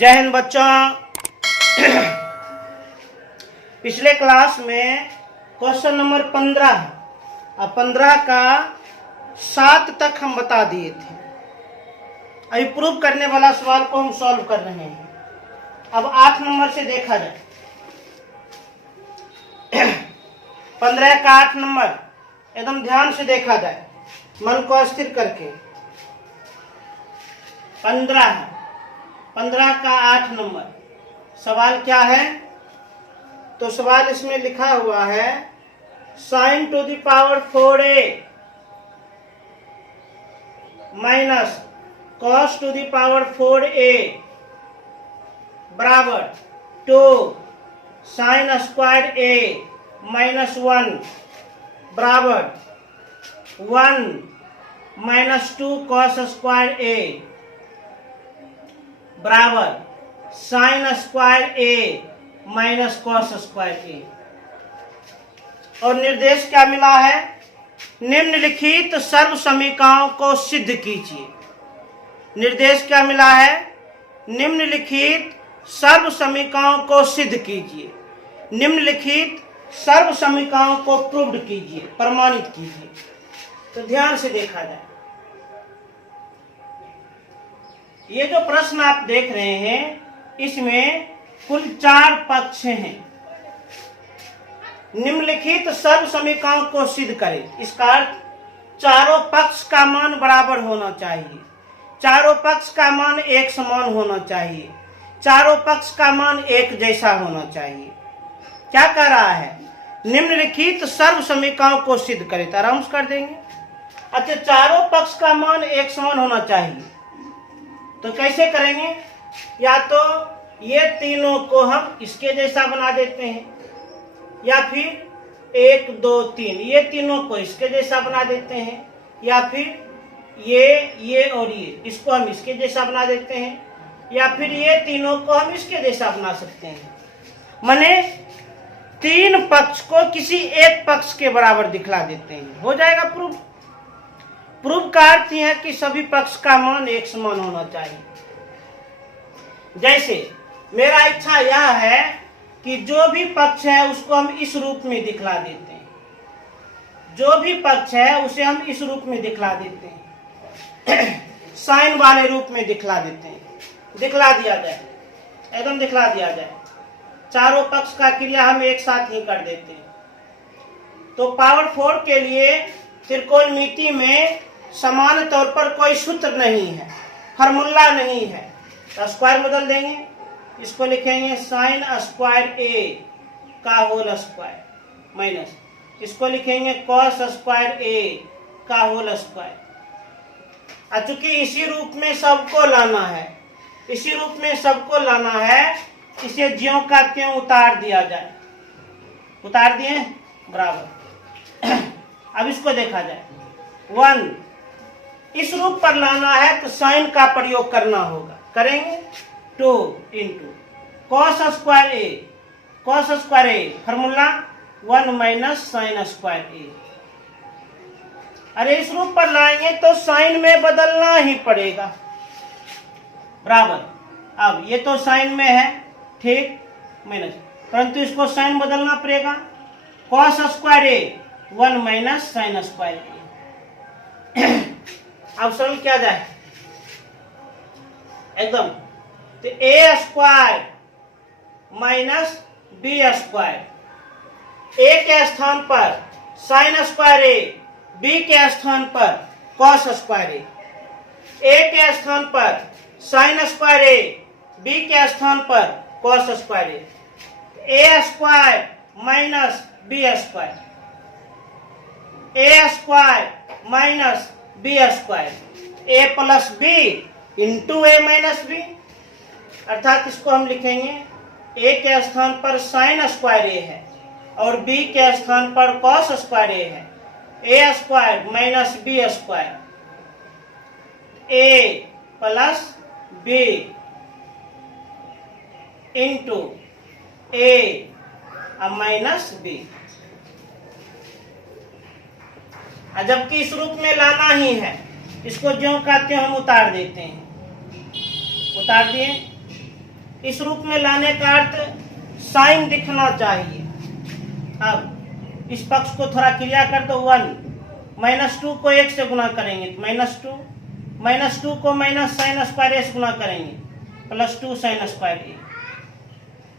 जय हिंद बच्चों। पिछले क्लास में क्वेश्चन नंबर 15 और 15 का 7 तक हम बता दिए थे। अभी प्रूव करने वाला सवाल को हम सॉल्व कर रहे हैं। अब 8 नंबर से देखा जाए। 15 का 8 नंबर एकदम ध्यान से देखा जाए, मन को स्थिर करके। 15 का 8 नंबर सवाल क्या है? तो सवाल इसमें लिखा हुआ है sin to the power 4a minus cos to the power 4a बराबर 2 sin स्क्वायर a माइनस 1 बराबर 1 माइनस 2 cos स्क्वायर a बराबर साइन स्क्वायर ए माइनस कॉस स्क्वायर ए। और निर्देश क्या मिला है? निम्नलिखित सर्व समीकरणों को सिद्ध कीजिए। निर्देश क्या मिला है? निम्नलिखित सर्व समीकरणों को सिद्ध कीजिए। निम्नलिखित सर्व समीकरणों को प्रूव्ड कीजिए, प्रमाणित कीजिए। तो ध्यान से देखा जाए। ये जो प्रश्न आप देख रहे हैं इसमें कुल 4 पक्ष हैं। निम्नलिखित सर्व समीकरणों को सिद्ध करें। इसका अर्थ चारों पक्ष का मान बराबर होना चाहिए, चारों पक्ष का मान एक समान होना चाहिए, चारों पक्ष का मान एक जैसा होना चाहिए। क्या कह रहा है? निम्नलिखित सर्व समीकरणों को सिद्ध करें। तो आराम से कर देंगे। अच्छा, चारों पक्ष का मान एक समान होना चाहिए तो कैसे करेंगे? या तो ये तीनों को हम इसके जैसा बना देते हैं, या फिर 1 2 3 ये तीनों को इसके जैसा बना देते हैं, या फिर ये और ये इसको हम इसके जैसा बना देते हैं, या फिर ये तीनों को हम इसके जैसा बना सकते हैं। माने 3 पक्ष को किसी एक पक्ष के बराबर दिखला देते हैं। हो जाएगा प्रूफ। प्रूफ का अर्थ है कि सभी पक्ष का मान एक समान होना चाहिए। जैसे मेरा इच्छा यह है कि जो भी पक्ष है उसको हम इस रूप में दिखला देते हैं। जो भी पक्ष है उसे हम इस रूप में दिखला देते हैं, साइन वाले रूप में दिखला देते हैं। दिखला दिया जाए, एकदम दिखला दिया जाए। चारों पक्ष का क्रिया हम एक साथ ही कर देते हैं। तो पावर 4 के लिए त्रिकोणमिति में समान तौर पर कोई सूत्र नहीं है, फार्मूला नहीं है। तो स्क्वायर बदल देंगे। इसको लिखेंगे साइन स्क्वायर ए का होल स्क्वायर माइनस इसको लिखेंगे कॉस स्क्वायर ए का होल स्क्वायर। चूंकि इसी रूप में सबको लाना है, इसी रूप में सबको लाना है, इसे ज्यों का त्यों उतार दिया जाए। उतार दिए बराबर। अब इसको देखा जाए। 1 इस रूप पर लाना है तो साइन का प्रयोग करना होगा। करेंगे 2 into cos square A, cos square a formula 1 minus sine square ए। अरे इस रूप पर लाएंगे तो साइन में बदलना ही पड़ेगा बराबर। अब ये तो साइन में है, ठीक, माइनस, परंतु इसको साइन बदलना पड़ेगा। कॉस स्क्वायर ए 1 माइनस साइन स्क्वायर ए। अब सरल क्या जाए एकदम। तो ए स्क्वायर माइनस बी स्क्वायर, ए के स्थान पर साइन स्क्वायर ए, बी के स्थान पर कॉस स्क्वायर ए के स्थान पर साइन स्क्वायर ए, बी के स्थान पर cos square A square minus B square, A square minus B square, A plus B into A minus B. अर्थात इसको हम लिखेंगे ए के स्थान पर साइन स्क्वायर ए है और बी के स्थान पर कॉस स्क्वायर ए है। ए square minus B square, A plus B into A minus B. जबकि इस रूप में लाना ही है, इसको ज्यों का त्यों हम उतार देते हैं। उतार दिए। इस रूप में लाने का अर्थ साइन दिखना चाहिए। अब इस पक्ष को थोड़ा क्रिया कर दो 1, -2 को 1 से गुना करेंगे तो -2 को माइनस साइन स्क्वायर ए से गुना करेंगे +2 साइन स्क्वायर ए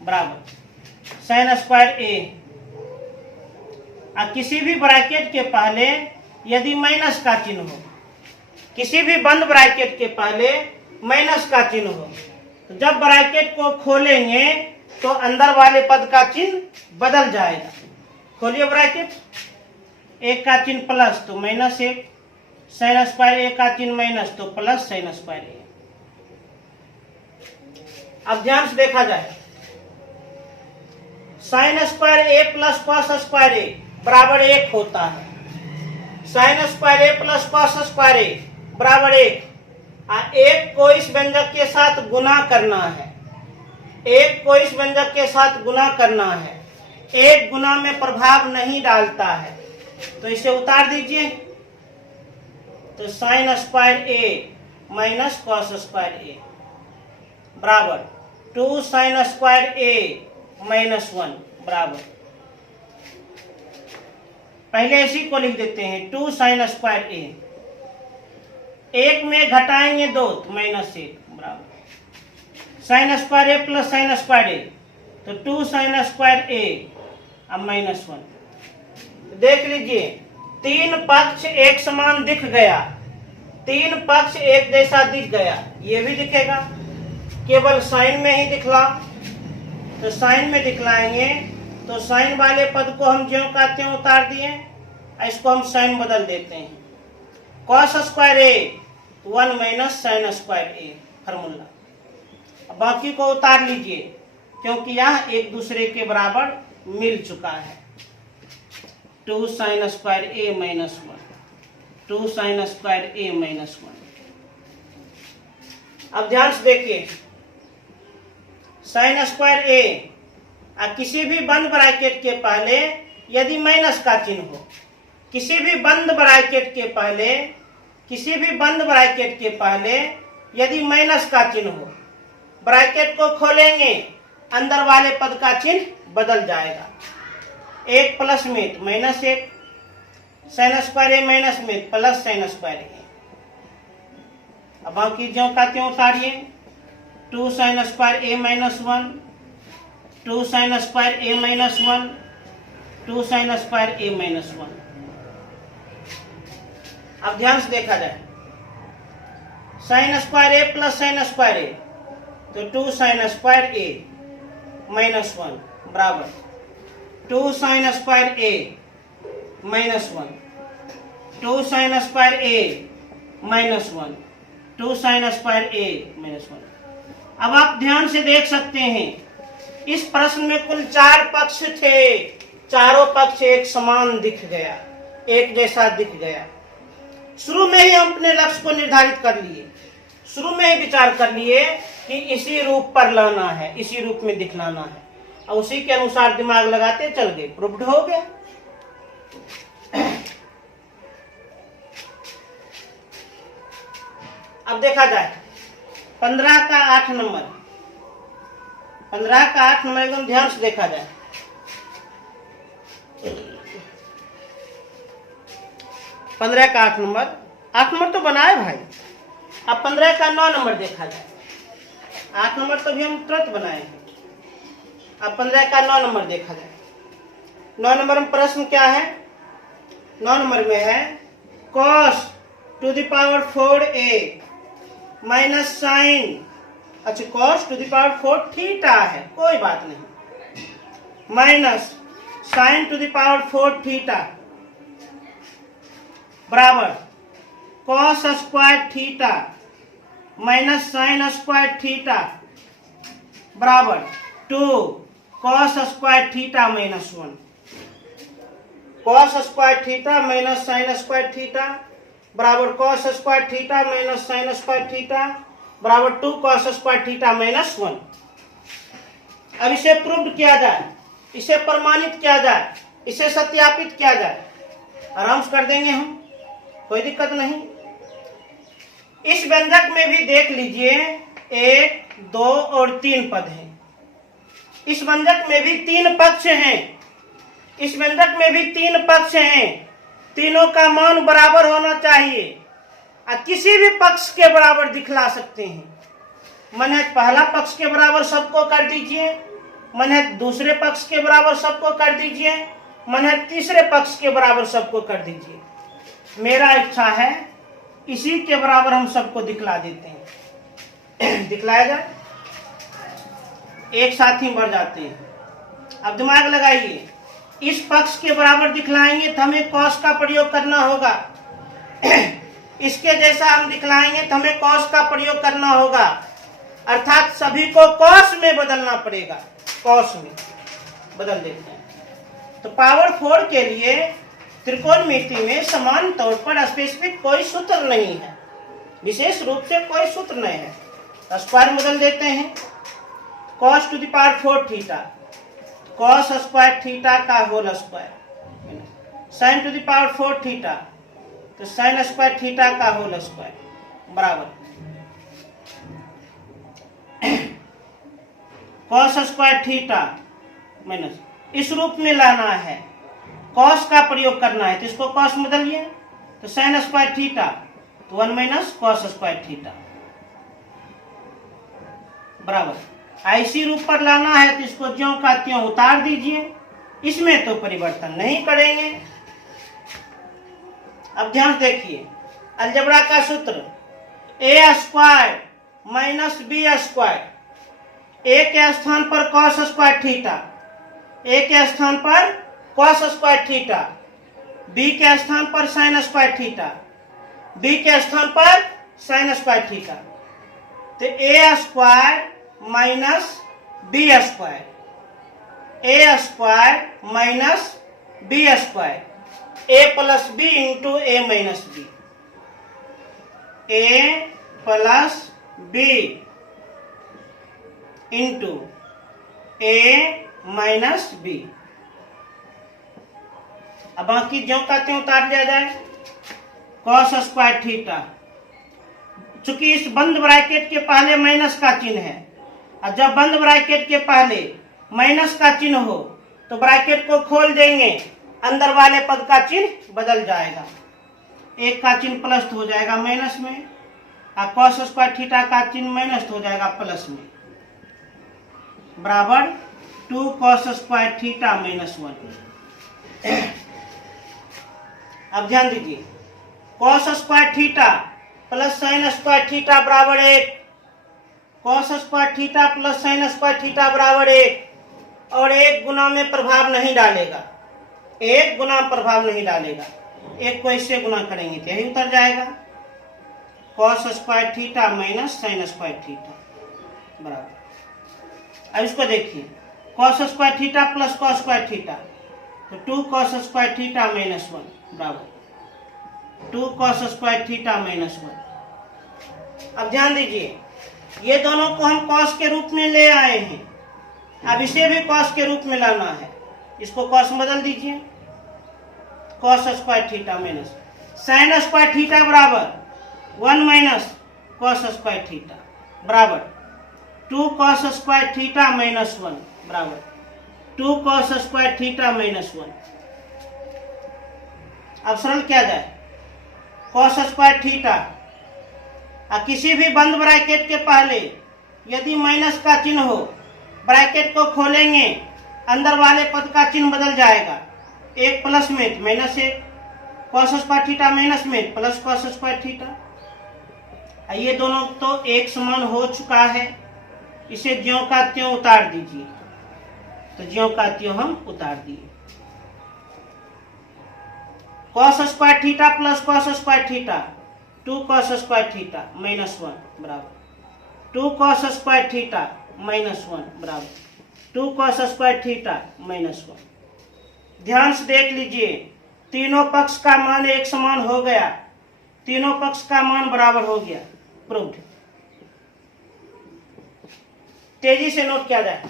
बराबर साइन स्क्वायर ए। अब किसी भी ब्रैकेट के पहले यदि माइनस का चिन्ह हो, किसी भी बंद ब्रैकेट के पहले माइनस का चिन्ह हो, तो जब ब्रैकेट को खोलेंगे तो अंदर वाले पद का चिन्ह बदल जाएगा। खोलिए ब्रैकेट, 1 का चिन्ह प्लस तो -1, साइन स्क्वायर ए का चिन्ह माइनस तो प्लस साइन स्क्वायर ए। अब ध्यान से देखा जाए, sine square A plus cos square ए बराबर 1 होता है। Sine square A plus cos square ए बराबर 1। 1 को इस व्यंजक के साथ गुना करना है, 1 को इस व्यंजक के साथ गुना करना है। 1 गुना में प्रभाव नहीं डालता है, तो इसे उतार दीजिए। तो साइन स्क्वायर ए माइनस कॉस स्क्वायर ए बराबर 2 साइन स्क्वायर ए -1 बराबर, पहले इसी को लिख देते हैं 2 साइन स्क्वायर ए। 1 में घटाएंगे 2 तो -1 बराबर sine square A plus sine square ए, तो 2 साइन स्क्वायर ए अब -1। देख लीजिए, 3 पक्ष एक समान दिख गया, 3 पक्ष एक जैसा दिख गया। ये भी दिखेगा, केवल साइन में ही दिखला, तो साइन में दिखलाएंगे तो साइन वाले पद को हम ज्यों का त्यों उतार दिए, इसको हम साइन बदल देते हैं। कॉस स्क्वायर ए 1 माइनस साइन स्क्वायर ए फार्मूला। बाकी को उतार लीजिए क्योंकि यह एक दूसरे के बराबर मिल चुका है। 2 साइन स्क्वायर ए -1, 2 साइन स्क्वायर ए -1। अब ध्यान से देखिए, साइन स्क्वायर ए किसी भी बंद ब्रैकेट के पहले यदि माइनस का चिन्ह हो, किसी भी बंद ब्रैकेट के पहले, किसी भी बंद ब्रैकेट के पहले यदि माइनस का चिन्ह हो, ब्रैकेट को खोलेंगे अंदर वाले पद का चिन्ह बदल जाएगा। 1 प्लस में तो -1, साइन स्क्वायर ए माइनस में प्लस साइन स्क्वायर ए। अब बाकी ज्यों का त्यों उतारिए, 2 साइन स्क्वायर ए -1, 2 साइन स्क्वायर ए -1, 2 साइन स्क्वायर ए -1। अब ध्यान से देखा जाए, sine square A plus sine square ए, तो 2 साइन स्क्वायर ए -1 बराबर 2 साइन स्क्वायर ए -1, 2 साइन स्क्वायर ए -1, 2 साइन स्क्वायर ए -1। अब आप ध्यान से देख सकते हैं, इस प्रश्न में कुल 4 पक्ष थे, चारों पक्ष एक समान दिख गया, एक जैसा दिख गया। शुरू में ही हम अपने लक्ष्य को निर्धारित कर लिए, शुरू में ही विचार कर लिए कि इसी रूप पर लाना है, इसी रूप में दिखलाना है, और उसी के अनुसार दिमाग लगाते चल गए, प्रूव्ड हो गया। अब देखा जाए 15 का 8 नंबर, 15 का 8 नंबर एकदम ध्यान से देखा जाए। 15 का 8 नंबर, 8 नंबर तो बनाए भाई। अब 15 का 9 नंबर देखा जाए। 8 नंबर तो भी हम तुरंत बनाए हैं। अब 15 का 9 नंबर देखा जाए। 9 नंबर में प्रश्न क्या है? 9 नंबर में है cos to the power 4a minus sine, अच्छा cos to the power 4 theta है, कोई बात नहीं, minus sine to the power 4 theta बराबर cos square theta minus sine square theta बराबर 2 cos square theta -1, cos square theta minus sine square theta बराबर cos square theta minus sine square theta बराबर 2 cos square theta -1। अब इसे proved किया जाए, इसे प्रमाणित किया जाए, इसे सत्यापित किया जाए, आराम से कर देंगे हम, कोई दिक्कत नहीं। इस व्यंजक में भी देख लीजिए 1, 2 और 3 पद हैं। इस व्यंजक में भी 3 पक्ष हैं। इस व्यंजक में भी 3 पक्ष हैं। तीनों का मान बराबर होना चाहिए और किसी भी पक्ष के बराबर दिखला सकते हैं। माने पहला पक्ष के बराबर सबको कर दीजिए, माने दूसरे पक्ष के बराबर सबको कर दीजिए, माने तीसरे पक्ष के बराबर सबको कर दीजिए। मेरा इच्छा है इसी के बराबर हम सबको दिखला देते हैं। दिखलाएगा, एक साथ ही बढ़ जाते हैं। अब दिमाग लगाइए, इस पक्ष के बराबर दिखलाएंगे तो हमें कॉस का प्रयोग करना होगा। इसके जैसा हम दिखलाएंगे तो हमें कॉस का प्रयोग करना होगा, अर्थात सभी को कॉस में बदलना पड़ेगा। कॉस में बदल देते हैं। तो पावर 4 के लिए त्रिकोणमिति में समान तौर पर स्पेसिफिक कोई सूत्र नहीं है, विशेष रूप से कोई सूत्र नहीं है। तो स्क्वायर बदल देते हैं। cos to the power 4 theta, cos square theta का whole square, sin to the power 4 theta, तो sin स्क्वायर थीटा का होल स्क्वायर बराबर cos स्क्वायर थीटा माइनस, इस रूप में लाना है, cos का प्रयोग करना है तो इसको cos बदलिए, तो sin स्क्वायर थीटा तो 1 माइनस cos स्क्वायर थीटा बराबर। ऐसी रूप पर लाना है तो इसको ज्यों का त्यों उतार दीजिए, इसमें तो परिवर्तन नहीं करेंगे। अब ध्यान देखिए, अलजेब्रा का सूत्र a square minus B square, a के स्थान पर cos स्क्वायर थीटा, a के स्थान पर cos स्क्वायर थीटा, b के स्थान पर sin स्क्वायर थीटा, b के स्थान पर sin स्क्वायर थीटा, तो a square minus B square, A square minus B square, A plus B into A minus B, A plus B into A minus B. अब बाकी ज्यों का त्यों उतार दिया जाए। cos स्क्वायर थीटा, चूंकि इस बंद ब्रैकेट के पहले माइनस का चिन्ह है, और जब बंद ब्रैकेट के पहले माइनस का चिन्ह हो तो ब्रैकेट को खोल देंगे, अंदर वाले पद का चिन्ह बदल जाएगा, एक का चिन्ह प्लस हो जाएगा माइनस में, और cos स्क्वायर थीटा का चिन्ह माइनस हो जाएगा प्लस में, बराबर 2 cos स्क्वायर थीटा माइनस 1। अब ध्यान दीजिए, cos square theta plus sin square theta बराबर 1, cos square theta plus sin square theta बराबर 1, और 1 गुना में प्रभाव नहीं डालेगा, 1 गुना प्रभाव नहीं डालेगा, 1 को इससे गुना करेंगे तो यही उतर जाएगा, cos square theta minus sin square theta बराबर। अब इसको देखिए, cos square theta plus cos square theta, तो 2 cos स्क्वायर थीटा माइनस 1 बराबर 2 cos स्क्वायर थीटा माइनस 1। अब ध्यान दीजिए, ये दोनों को हम cos के रूप में ले आए हैं, अब इसे भी cos के रूप में लाना है, इसको cos बदल दीजिए, cos square theta minus sin square theta बराबर 1 माइनस cos स्क्वायर थीटा बराबर 2 cos स्क्वायर थीटा माइनस 1 बराबर 2 cos स्क्वायर थीटा माइनस 1। अब सरल किया जाए, cos स्क्वायर थीटा, और किसी भी बंद ब्रैकेट के पहले यदि माइनस का चिन्ह हो, ब्रैकेट को खोलेंगे, अंदर वाले पद का चिन्ह बदल जाएगा, एक प्लस में minus 1, cos square theta minus में प्लस cos स्क्वायर थीटा। ये दोनों तो एक समान हो चुका है, इसे ज्यों का त्यों उतार दीजिए, तो ज्यों का त्यों हम उतार दिए, cos square theta plus cos square theta 2 cos square theta minus 1 बराबर 2 cos स्क्वायर थीटा माइनस 1 बराबर 2 cos स्क्वायर थीटा माइनस 1। ध्यान से देख लीजिए, तीनों पक्ष का मान एक समान हो गया, तीनों पक्ष का मान बराबर हो गया, प्रूव्ड। तेजी से नोट किया जाए।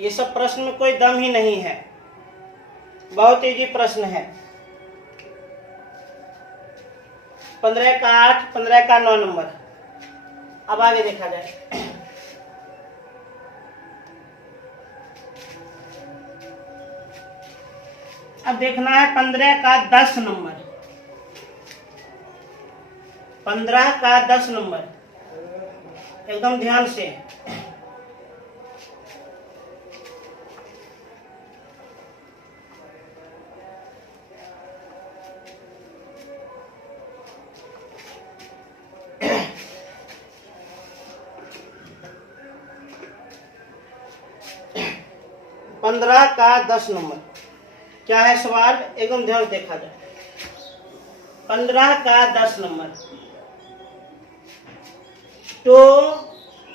ये सब प्रश्न में कोई दम ही नहीं है, बहुत इजी प्रश्न है। 15 का 8, 15 का 9 नंबर। अब आगे देखा जाए। अब देखना है 15 का 10 नंबर। 15 का 10 नंबर, एकदम ध्यान से। पंद्रह का 10 नंबर क्या है सवाल, एकदम ध्यान से देखा जाए। 15 का 10 number, 2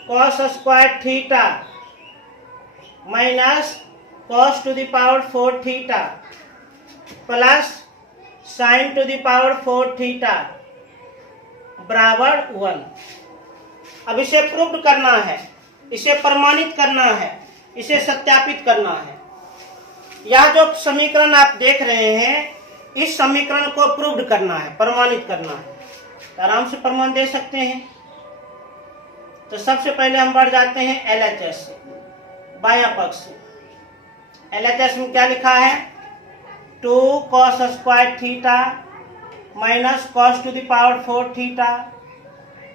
cos square theta minus cos to the power 4 theta plus sin to the power 4 theta बराबर 1। अब इसे प्रूव करना है, इसे प्रमाणित करना है, इसे सत्यापित करना है। यह जो समीकरण आप देख रहे हैं, इस समीकरण को प्रूव करना है, प्रमाणित करना है। तो आराम से प्रमाण दे सकते हैं। तो सबसे पहले हम बढ़ जाते हैं LHS से, बायां पक्ष से। LHS में क्या लिखा है, 2 cos square theta minus cos to the power 4 theta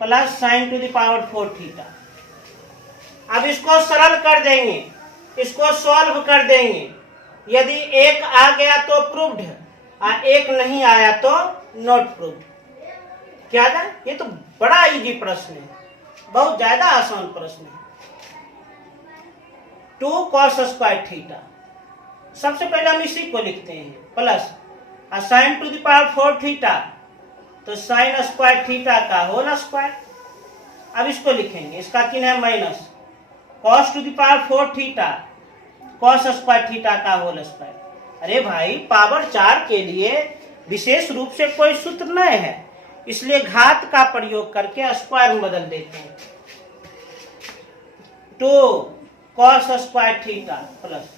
plus sin to the power 4 theta. अब इसको सरल कर देंगे, इसको सॉल्व कर देंगे। यदि एक आ गया तो प्रूव्ड, और एक नहीं आया तो नॉट प्रूव्ड। क्या था, ये तो बड़ा इजी प्रश्न है, बहुत ज्यादा आसान प्रश्न है। 2 cos स्क्वायर थीटा, सबसे पहले हम इसी को लिखते हैं, plus sin to the power 4 theta, तो sin स्क्वायर थीटा का होल स्क्वायर। अब इसको लिखेंगे, इसका चिन्ह है minus, cos to the power 4 theta cos square theta का होल स्क्वायर। अरे भाई, पावर 4 के लिए विशेष रूप से कोई सूत्र नहीं है, इसलिए घात का प्रयोग करके स्क्वायर में बदल देते हैं। 2 cos स्क्वायर थीटा प्लस,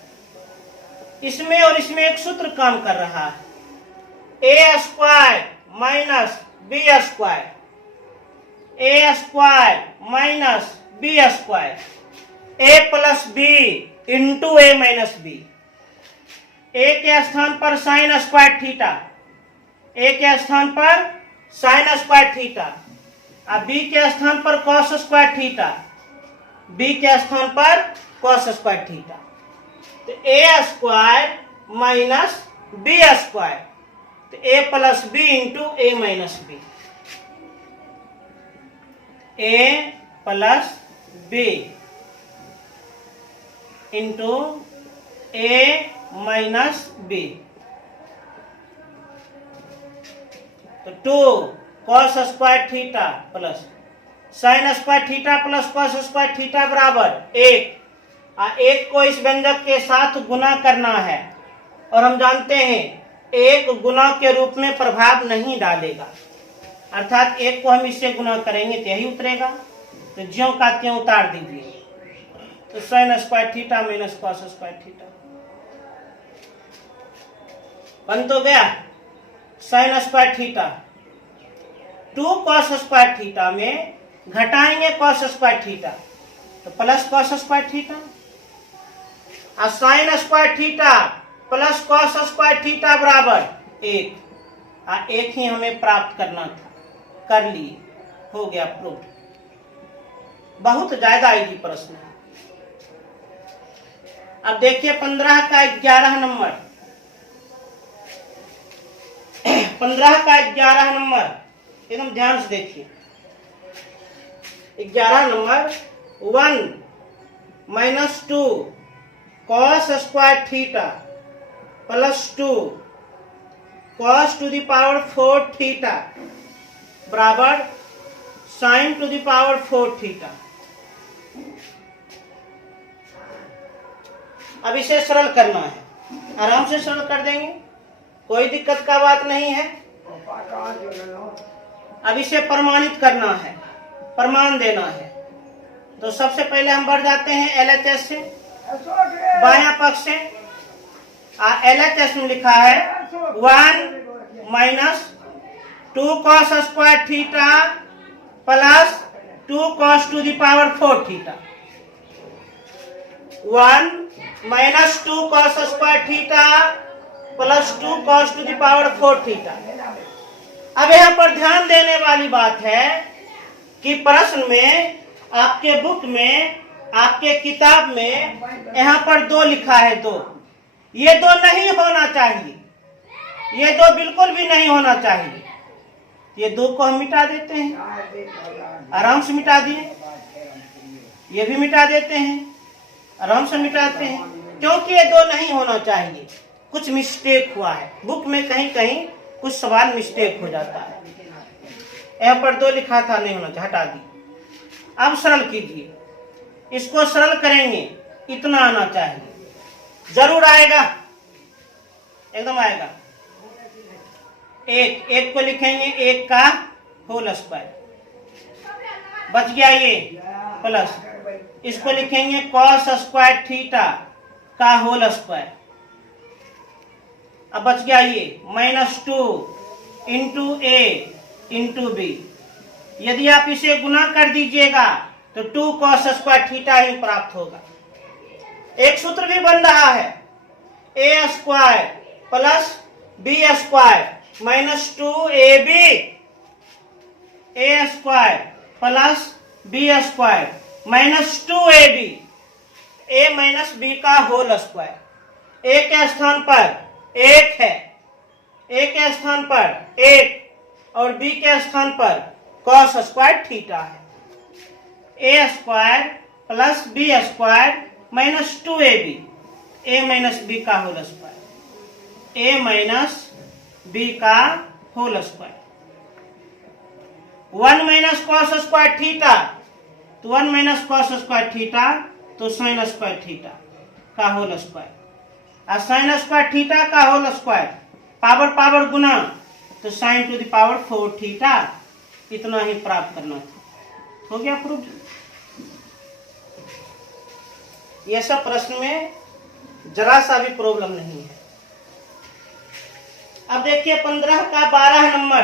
इसमें और इसमें एक सूत्र काम कर रहा है, a square minus b square, a square minus b square, a plus b into a minus b। a के स्थान पर साइन स्क्वायर थीटा, a के स्थान पर साइन स्क्वायर थीटा, और b के स्थान पर cos स्क्वायर थीटा, b के स्थान पर cos स्क्वायर थीटा। तो a square minus b square, तो a plus b into a minus b, a plus b into a minus b। तो 2 cos square theta plus sign square theta plus cos square theta बराबर 1। और 1 को इस व्यंजक के साथ गुना करना है, और हम जानते हैं 1 गुना के रूप में प्रभाव नहीं डालेगा, अर्थात 1 को हम इससे गुना करेंगे तो यही उतरेगा। तो ज्यों का त्यों उतार दीजिए, तो sign square theta minus cos square theta बन तो गया। Sign square theta 2 cos square theta में घटाएंगे cos स्क्वायर थीटा, तो प्लस cos स्क्वायर थीटा, और sign square theta plus cos square theta बराबर 1। और 1 ही हमें प्राप्त करना था, कर लिए, हो गया प्रूफ। बहुत ज्यादा इजी प्रश्न है। अब देखिए 15 का 11 नंबर, 15 का 11 नंबर, एकदम ध्यान से देखिए। 11 number, 1 minus 2 cos square theta plus 2 cos to the power 4 theta बराबर sin to the power 4 theta. अब इसे सरल करना है, आराम से सरल कर देंगे, कोई दिक्कत का बात नहीं है। अब इसे प्रमाणित करना है, प्रमाण देना है। तो सबसे पहले हम बढ़ जाते हैं LHS से, बायां पक्ष से LHS में लिखा है 1 minus 2 cos square theta plus 2 cos to the power 4 theta. 1 minus 2 cos square theta plus 2 cos to the power 4 theta. अब यहाँ पर ध्यान देने वाली बात है कि प्रश्न में, आपके बुक में, आपके किताब में यहाँ पर 2 लिखा है 2। ये 2 नहीं होना चाहिए, ये 2 बिल्कुल भी नहीं होना चाहिए। ये 2 को हम मिटा देते हैं, आराम से मिटा दिए। ये भी मिटा देते हैं, आराम से मिटाते हैं, क्योंकि ये 2 नहीं होना चाहिए। कुछ मिस्टेक हुआ है बुक में, कहीं कहीं कुछ सवाल मिस्टेक हो जाता है। यहाँ पर 2 लिखा था, नहीं होना चाहिए, हटा दी। अब सरल कीजिए, इसको सरल करेंगे, इतना आना चाहिए, जरूर आएगा, एकदम आएगा। 1 को लिखेंगे 1 का होल स्क्वायर, बच गया ये, प्लस इसको लिखेंगे cos स्क्वायर थीटा का होल स्क्वायर, अब बच गया ये, -2 इंटू A इंटू B। यदि आप इसे गुना कर दीजिएगा तो 2 cos स्क्वायर थीटा ही प्राप्त होगा। एक सूत्र भी बन रहा है, A square plus B square -2AB, A square plus B square -2AB, A minus B का होल स्क्वायर। A के स्थान पर 1 है, A के स्थान पर 1 और B के स्थान पर cos स्क्वायर थीटा है। A square plus B square -2AB, A minus B का whole square, A minus B का whole square. 1 minus cos square theta, तो 1 माइनस cos स्क्वायर थीटा, तो sin स्क्वायर थीटा का whole square, और sin square theta का whole square power power गुना, तो sin to the power 4 theta. इतना ही प्राप्त करना था, हो गया प्रूफ। ये सब प्रश्न में जरा सा भी प्रॉब्लम नहीं है। अब देखिए 15 का 12 नंबर,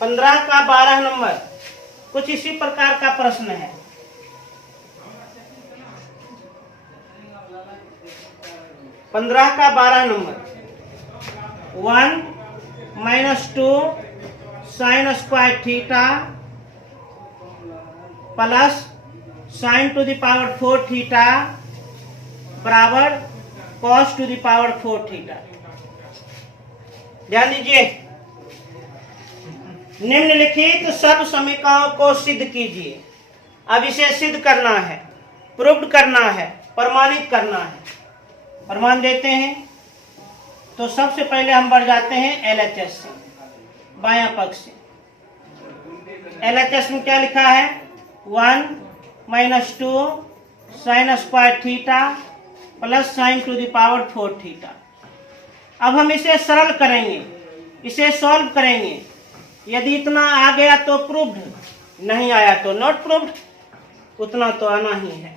15 का 12 नंबर कुछ इसी प्रकार का प्रश्न है। पंद्रह का 12 number, 1 -2 sin square theta plus sin to the power 4 theta बराबर cos to the power 4 theta. ध्यान दीजिए, निम्नलिखित सब समीकरणों को सिद्ध कीजिए। अब इसे सिद्ध करना है, प्रूव्ड करना है, प्रमाणित करना है। प्रमाण देते हैं तो सबसे पहले हम बढ़ जाते हैं LHS से, बायां पक्ष से। LHS में क्या लिखा है, 1 -2 sin square theta plus sin to the power 4 theta. अब हम इसे सरल करेंगे, इसे सॉल्व करेंगे। यदि इतना आ गया तो प्रूव्ड, नहीं आया तो नॉट प्रूव्ड। उतना तो आना ही है,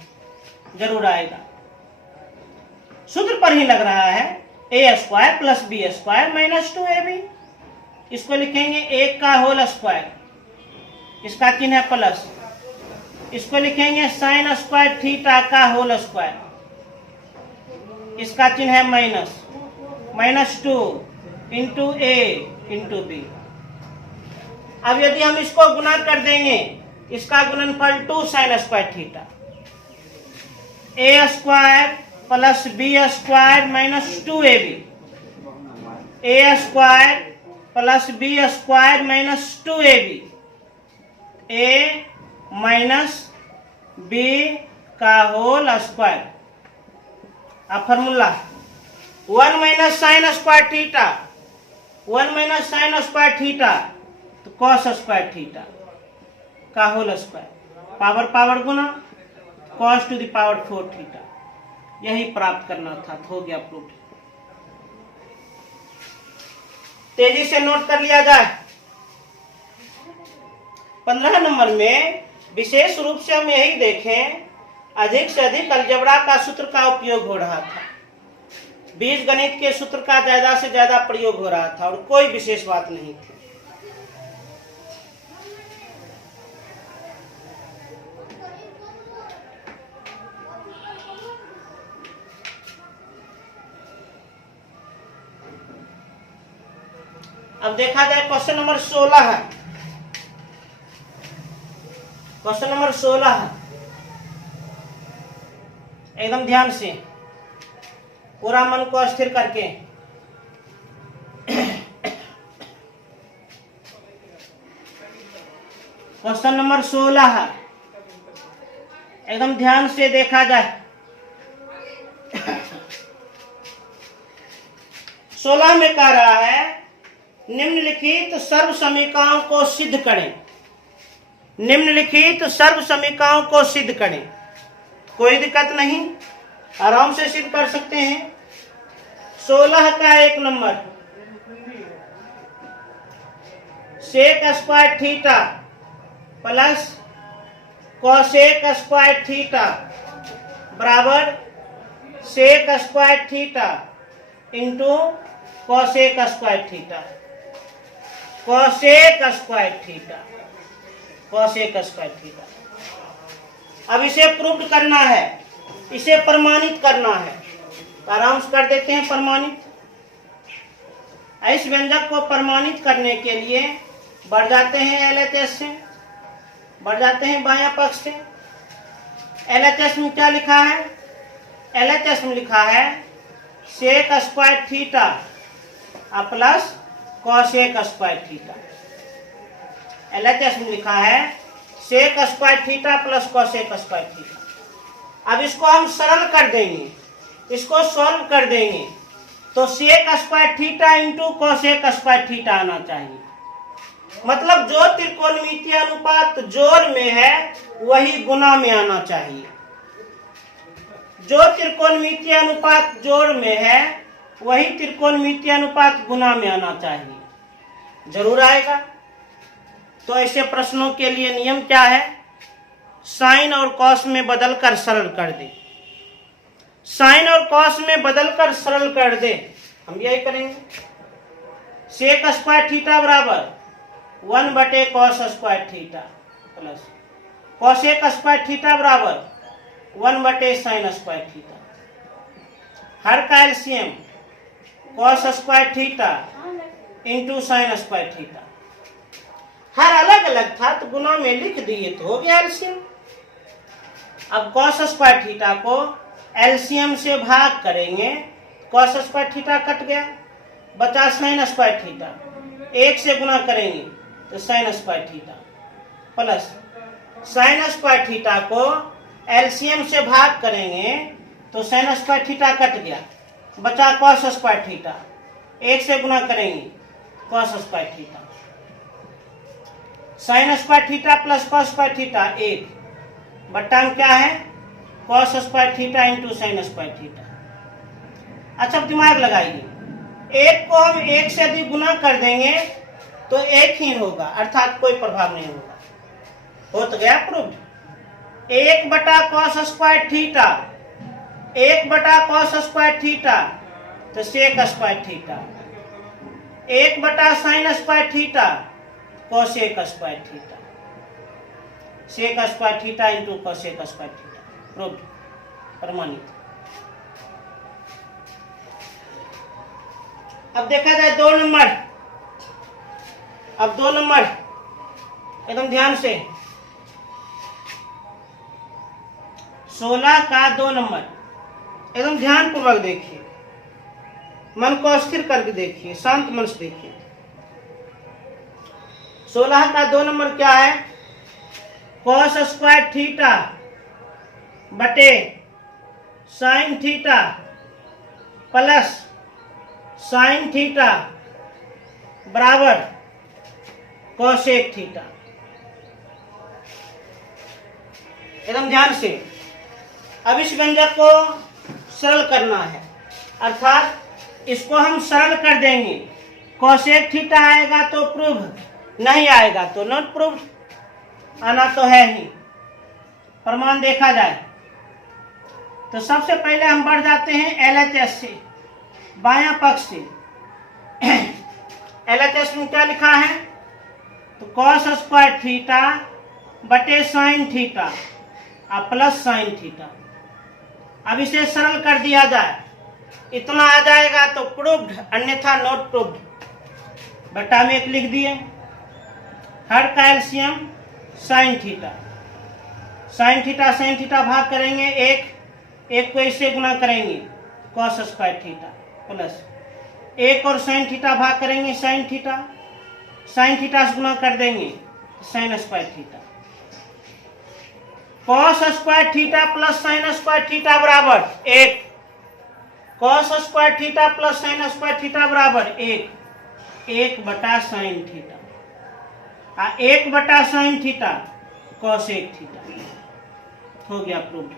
जरूर आएगा। सूत्र पर ही लग रहा है, A square plus B square -2AB। इसको लिखेंगे 1 का होल स्क्वायर, इसका चिन्ह है प्लस। इसको लिखेंगे sin स्क्वायर थीटा का होल स्क्वायर, इसका चिन्ह है minus, -2 into A into B। अब यदि हम इसको गुना कर देंगे, इसका गुणनफल 2 sin square theta, A square plus B square -2AB, A square plus B square -2AB, A minus B का होल स्क्वायर। अब formula 1 minus sine square theta, 1 minus sine square theta, तो कॉस स्क्वायर थीटा का whole square, power power गुना cos to the power 4 theta. यही प्राप्त करना था, तो हो गया प्रूफ। तेजी से नोट कर लिया जाए। 15 नंबर में विशेष रूप से हम यही देखें, अधिक से अधिक अलजेब्रा का सूत्र का उपयोग हो रहा था, बीजगणित के सूत्र का ज्यादा से ज्यादा प्रयोग हो रहा था और कोई विशेष बात नहीं थी। अब देखा जाए क्वेश्चन नंबर 16 है। क्वेश्चन नंबर 16 है, एकदम ध्यान से पूरा मन को स्थिर करके क्वेश्चन नंबर 16 है, एकदम ध्यान से देखा जाए। 16 में कह रहा है निम्नलिखित सर्व समीकरणों को सिद्ध करें। निम्नलिखित सर्व समीकरणों को सिद्ध करें। कोई दिक्कत नहीं, आराम से सिद्ध कर सकते हैं। 16 का 1 number, sec square theta plus cosec square theta बराबर sec square theta into cosec square theta. Cosec square theta, cosec square theta. अब इसे प्रूव करना है, इसे प्रमाणित करना है, तो आराम से कर देते हैं प्रमाणित। इस व्यंजक को प्रमाणित करने के लिए बढ़ जाते हैं LHS से, बढ़ जाते हैं बायां पक्ष से। LHS में क्या लिखा है? LHS में लिखा है sec square theta plus cosec square theta. LHS में लिखा है sec square theta plus cosec square theta. अब इसको हम सरल कर देंगे, इसको सॉल्व कर देंगे, तो sec square theta into cosec square theta आना चाहिए। मतलब जो त्रिकोणमितीय अनुपात जोड़ में है वही गुना में आना चाहिए। जो त्रिकोणमितीय अनुपात जोड़ में है वही त्रिकोणमितीय अनुपात गुना में आना चाहिए, जरूर आएगा। तो ऐसे प्रश्नों के लिए नियम क्या है? साइन और कॉस में बदलकर सरल कर दे। साइन और कॉस में बदलकर सरल कर दे, हम यही करेंगे। सेक स्क्वायर थीटा बराबर 1/cos square theta plus cosec square theta बराबर 1/sin स्क्वायर थीटा। हर का LCM cos square theta into sine square theta. हर अलग अलग था तो गुना में लिख दिए तो हो गया एलसीएम। अब cos स्क्वायर थीटा को एलसीएम से भाग करेंगे, cos स्क्वायर थीटा कट गया, बचा साइन स्क्वायर थीटा। 1 से गुना करेंगे तो sign square theta plus sign square theta को एलसीएम से भाग करेंगे तो साइन स्क्वायर थीटा कट गया, बचा कॉस स्क्वायर थीटा। 1 से गुना करेंगे cos square theta. Sign square theta plus cos square theta 1 बट्टा में क्या है? Cos square theta into sine square theta. अच्छा दिमाग लगाइए, 1 को हम 1 से अधिक गुना कर देंगे तो 1 ही होगा, अर्थात कोई प्रभाव नहीं होगा। हो तो गया proof. 1/cos square theta, 1/cos square theta तो sec square theta, 1/sin square theta cosec square theta. Sec square theta into cosec square theta, proof, प्रमाणित। अब देखा जाए 2 नंबर। अब 2 नंबर एकदम ध्यान से, 16 का 2 नंबर एकदम ध्यान पूर्वक देखिए, मन को स्थिर करके देखिए, शांत मन से देखिए। 16 का 2 नंबर क्या है? cos स्क्वायर थीटा बटे sine theta plus sine theta बराबर कोसेक थीटा। एकदम ध्यान से, अब इस व्यंजक को सरल करना है, अर्थात इसको हम सरल कर देंगे। कोसेक थीटा आएगा तो प्रूव, नहीं आएगा तो नॉट प्रूव, आना तो है ही। प्रमाण देखा जाए, तो सबसे पहले हम बढ़ जाते हैं LHS से, बायां पक्ष से। LHS में क्या लिखा है? तो cos स्क्वायर थीटा बटे साइन थीटा और प्लस साइन थीटा। अब इसे सरल कर दिया जाए, इतना आ जाएगा तो प्रूव्ड, अन्यथा नॉट प्रूव्ड। बटा में 1 लिख दिए। हर का LCM sine theta, sine theta भाग करेंगे 1 को इससे गुना करेंगे कॉस स्क्वायर थीटा, प्लस 1 और साइन थीटा भाग करेंगे साइन थीटा से गुना कर देंगे sign square theta. Cos square theta plus sign square theta बराबर 1, cos square theta plus sign square theta बराबर 1 बटा साइन थीटा, 1 बटा साइन थीटा कॉस 1 थीटा। हो गया प्रूव्ड।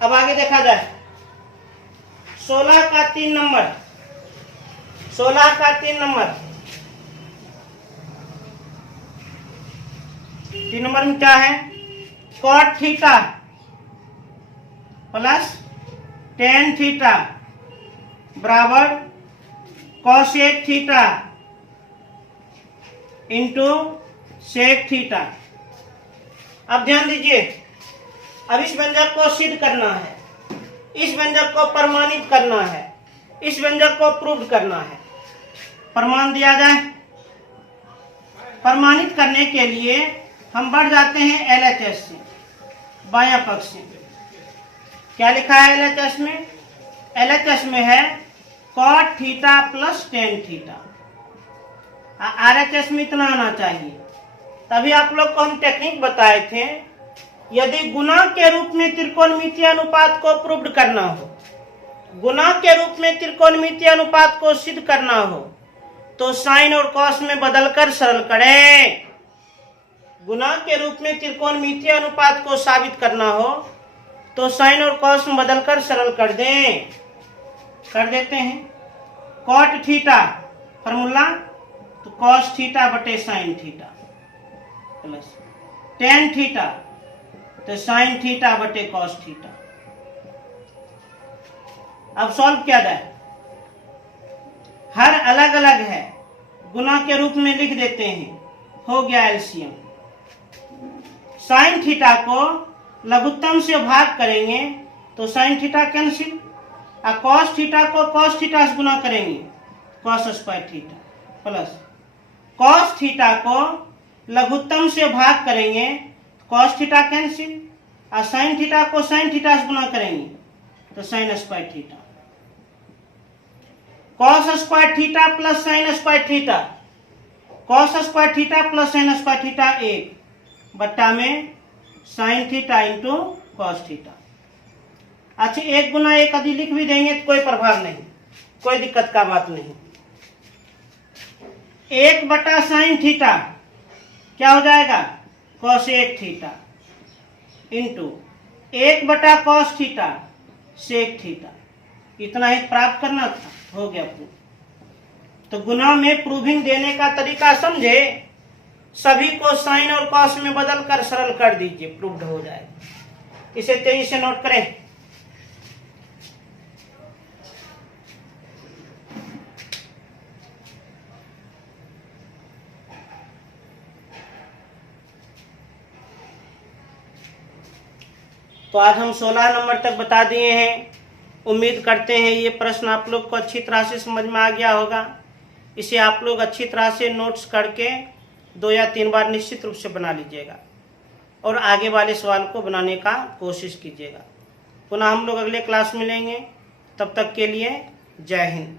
अब आगे देखा जाए 16 का 3 नंबर, 16 का 3 नंबर। 3 नंबर में क्या है? Cot theta plus tan theta बराबर cos 1 theta into sec theta. अब ध्यान दीजिए, अब इस व्यंजक को सिद्ध करना है, इस व्यंजक को प्रमाणित करना है, इस व्यंजक को प्रूव करना है। प्रमाण दिया जाए। प्रमाणित करने के लिए हम बढ़ जाते हैं LHS से, बायां पक्ष से। क्या लिखा है LHS में? LHS में है cot theta plus tan theta. RHS में इतना आना चाहिए। तभी आप लोग को हम टेक्निक बताए थे, यदि गुना के रूप में त्रिकोणमितीय अनुपात को प्रूव करना हो, गुना के रूप में त्रिकोणमितीय अनुपात को सिद्ध करना हो, तो साइन और कॉस में बदलकर सरल करें। गुना के रूप में त्रिकोणमितीय अनुपात को साबित करना हो तो साइन और कॉस में बदलकर सरल कर दें। कर देते हैं। कॉट थीटा फॉर्मूला तो कॉस थीटा बटे sine theta plus tan theta तो साइन थीटा बटे कॉस थीटा। अब सॉल्व किया जाए। हर अलग अलग है, गुना के रूप में लिख देते हैं। हो गया एलसीएम। साइन थीटा को लघुत्तम से भाग करेंगे तो साइन थीटा कैंसिल, और कॉस थीटा को कॉस थीटा से गुना करेंगे cos square theta plus cos theta को लघुत्तम से भाग करेंगे कॉस थीटा कैंसिल, और साइन थीटा को साइन थीटा से गुना करेंगे तो sign square theta. Cos square theta plus sign square theta, cos square theta plus sign square theta 1 बट्टा में sine theta into cos theta. अच्छा, 1 गुना 1 यदि लिख भी देंगे तो कोई प्रभाव नहीं, कोई दिक्कत का बात नहीं। 1 बटा साइन थीटा क्या हो जाएगा? कॉस 1 थीटा इंटू 1 बटा कॉस थीटा सेक थीटा। इतना ही प्राप्त करना था। हो गया प्रूफ। तो गुना में प्रूविंग देने का तरीका समझे, सभी को साइन और कॉस में बदल कर सरल कर दीजिए, प्रूव्ड हो जाएगा। इसे तेजी से नोट करें। तो आज हम 16 नंबर तक बता दिए हैं। उम्मीद करते हैं ये प्रश्न आप लोग को अच्छी तरह से समझ में आ गया होगा। इसे आप लोग अच्छी तरह से नोट्स करके 2 या 3 बार निश्चित रूप से बना लीजिएगा और आगे वाले सवाल को बनाने का कोशिश कीजिएगा। पुनः हम लोग अगले क्लास में मिलेंगे। तब तक के लिए जय हिंद।